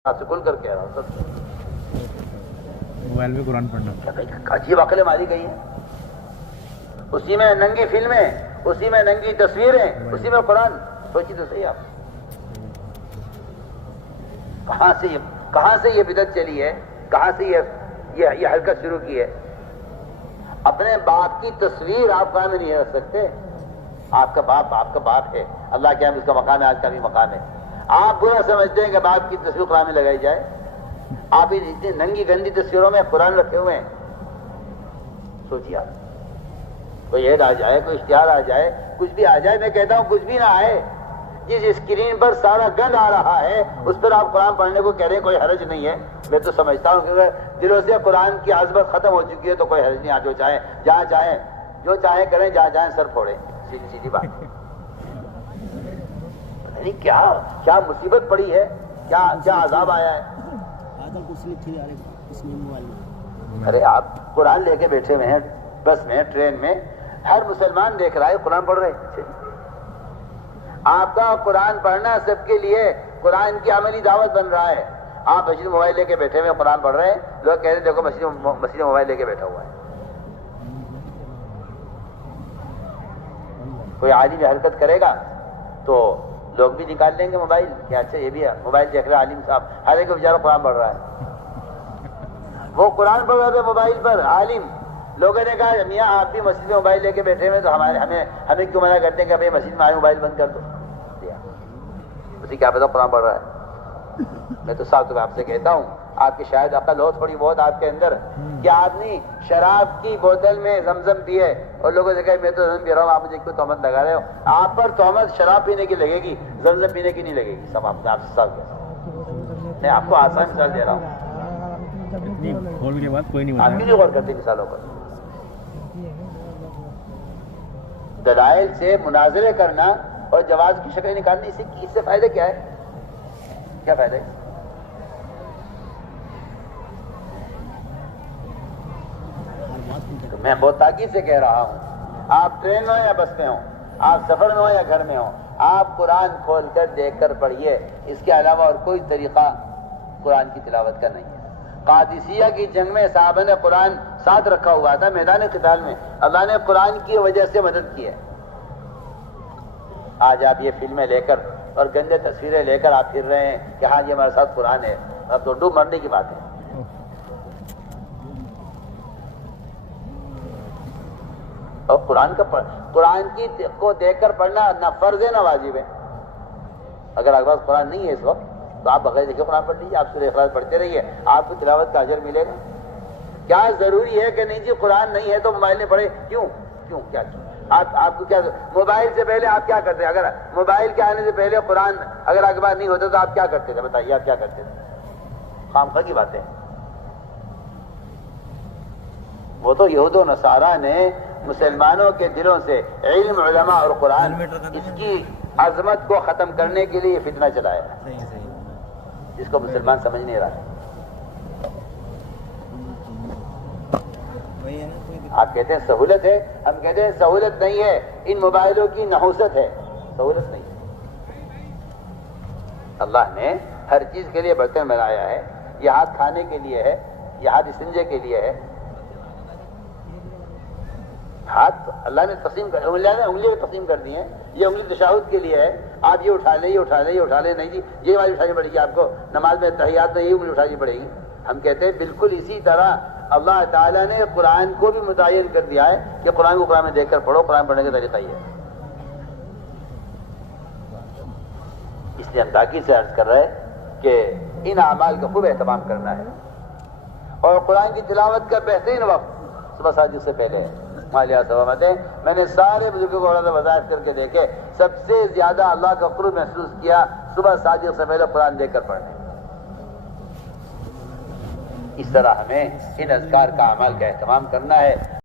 آپ سے کھل کر کہہ رہا ہوں سب موبائل پہ قرآن پڑھنا عجیب عقلیں ماری گئی ہیں. اسی میں ننگی فلمیں، اسی میں ننگی تصویریں، اسی میں قرآن. سوچی تو صحیح آپ کہاں سے یہ بدعت چلی ہے، کہاں سے یہ حرکت شروع کی ہے. اپنے باپ کی تصویر آپ قرآن میں نہیں رکھ سکتے. آپ کا باپ ہے، اللہ کے ہم اس کا مقام ہے، آج کا بھی مقام ہے. آپ برا سمجھتے ہیں کہ باپ کی تصویر قرآن میں لگائی جائے. آپ اتنی ننگی گندی تصویروں میں قرآن رکھے ہوئے ہیں. سوچیے آپ، کوئی ایڈ آ جائے، کوئی اشتہار آ جائے، کچھ بھی آ جائے. میں کہتا ہوں کچھ بھی نہ آئے، جس اسکرین پر سارا گند آ رہا ہے اس پر آپ قرآن پڑھنے کو کہہ رہے ہیں، کوئی حرج نہیں ہے. میں تو سمجھتا ہوں کہ دلوں سے قرآن کی عظمت ختم ہو چکی ہے تو کوئی حرج نہیں. جو چاہیں جہاں چاہیں جو چاہیں کریں، جہاں چاہیں سر پھوڑیں. سیدھی بات. کیا مصیبت پڑی ہے، کیا عذاب آیا ہے. ارے آپ قرآن لے کے بیٹھے ہوئے ہیں بس میں، ٹرین میں، ہر مسلمان دیکھ رہا ہے قرآن پڑھ رہے ہیں. آپ کا قرآن پڑھنا سب کے لیے قرآن کی عملی دعوت بن رہا ہے. آپ مسجد موبائل لے کے بیٹھے ہوئے قرآن پڑھ رہے ہیں، لوگ کہہ رہے ہیں دیکھو مسجد موبائل لے کے بیٹھا ہوا ہے. کوئی عالم حرکت کرے گا تو لوگ بھی نکال لیں گے موبائل کہ اچھا یہ بھی ہے موبائل دیکھ رہا ہے عالم صاحب. ہر ایک بیچارہ قرآن پڑھ رہا ہے. وہ قرآن پڑھ رہے تھے موبائل پر عالم. لوگوں نے کہا میاں آپ بھی مسجد میں موبائل لے کے بیٹھے ہوئے تو ہمیں کیوں منع کرتے ہیں کہ بھائی مسجد میں آئے موبائل بند کر دو. اسے کیا پتا قرآن پڑھ رہا ہے. میں تو صاحب آپ سے کہتا ہوں آپ کی شاید عقل ہو تھوڑی بہت آپ کے اندر کہ آدمی شراب کی بوتل میں زمزم پیے اور لوگوں سے کہے میں تو زمزم پی رہا ہوں، آپ مجھے کیوں تہمت لگا رہے ہو. آپ پر تہمت شراب پینے کی لگے گی، زمزم پینے کی نہیں لگے گی. سب آپ سے سب میں آپ کو آسان مثال دے رہا ہوں. کوئی نہیں آپ بھی غور کرتے مثالوں پر. دلائل سے مناظرے کرنا اور جواز کی شکل نکالنے، اس سے فائدہ کیا ہے؟ کیا فائدہ ہے؟ میں بہت تاکید سے کہہ رہا ہوں، آپ ٹرین میں ہو یا بس میں ہو، آپ سفر میں ہو یا گھر میں ہو، آپ قرآن کھول کر دیکھ کر پڑھیے. اس کے علاوہ اور کوئی طریقہ قرآن کی تلاوت کا نہیں ہے. قادسیہ کی جنگ میں صحابہ نے قرآن ساتھ رکھا ہوا تھا. میدان قتال میں اللہ نے قرآن کی وجہ سے مدد کی ہے. آج آپ یہ فلمیں لے کر اور گندے تصویریں لے کر آپ پھر رہے ہیں کہ ہاں یہ ہمارے ساتھ قرآن ہے. اب تو ڈوب مرنے کی بات ہے. اور قرآن کی کو دیکھ کر پڑھنا نہ فرض ہے نہ واجب ہے. اگر آپ کے پاس قرآن نہیں ہے اس وقت تو آپ بغیر دیکھے قرآن پڑھ لیجیے. آپ سورہ اخلاص پڑھتے رہیے، آپ کو تلاوت کا اجر ملے گا. کیا ضروری ہے کہ نہیں جی قرآن نہیں ہے تو موبائل میں پڑھے؟ کیوں کیا آپ کو کیا موبائل سے پہلے آپ کیا کرتے؟ اگر موبائل کے آنے سے پہلے قرآن اگر آپ کے پاس نہیں ہوتا تو آپ کیا کرتے تھے؟ بتائیے آپ کیا کرتے تھے؟ خامخواہ کی باتیں. وہ تو یہود و نصارہ نے مسلمانوں کے دلوں سے علم، علماء اور قرآن اس کی عظمت کو ختم کرنے کے لیے فتنہ چلایا، جس کو مسلمان سمجھ نہیں رہا. آپ کہتے ہیں سہولت ہے، ہم کہتے ہیں سہولت نہیں ہے، ان موبائلوں کی نحوست ہے. سہولت نہیں ہے. اللہ نے ہر چیز کے لیے برتن بنایا ہے. یہ ہاتھ کھانے کے لیے ہے، یہ ہاتھ استنجے کے لیے ہے. ہاتھ اللہ نے انگلیاں تقسیم کر دی ہیں. یہ انگلی تشہد کے لیے ہے. آپ یہ اٹھا لیں، یہ اٹھا لیں، یہ اٹھا لیں. نہیں جی یہ والی اٹھانی پڑے گی آپ کو. نماز میں تحیات میں یہ انگلی اٹھانی پڑے گی. ہم کہتے ہیں بالکل اسی طرح اللہ تعالیٰ نے قرآن کو بھی متعین کر دیا ہے کہ قرآن کو قرآن میں دیکھ کر پڑھو. قرآن پڑھنے کا طریقہ یہ ہے. اس لیے ہم تاکید سے عرض کر رہے ہیں کہ ان اعمال کا خوب اہتمام کرنا ہے. اور قرآن کی تلاوت کا بہترین وقت صبح ساجد سے پہلے ہے. مالیہ سبامتیں میں نے سارے بزرگوں کو وضاحت کر کے دیکھے، سب سے زیادہ اللہ کا قرب محسوس کیا صبح ساجد سے پہلے قرآن دیکھ کر پڑھنے. اس طرح ہمیں ان اذکار کا اعمال کا اہتمام کرنا ہے.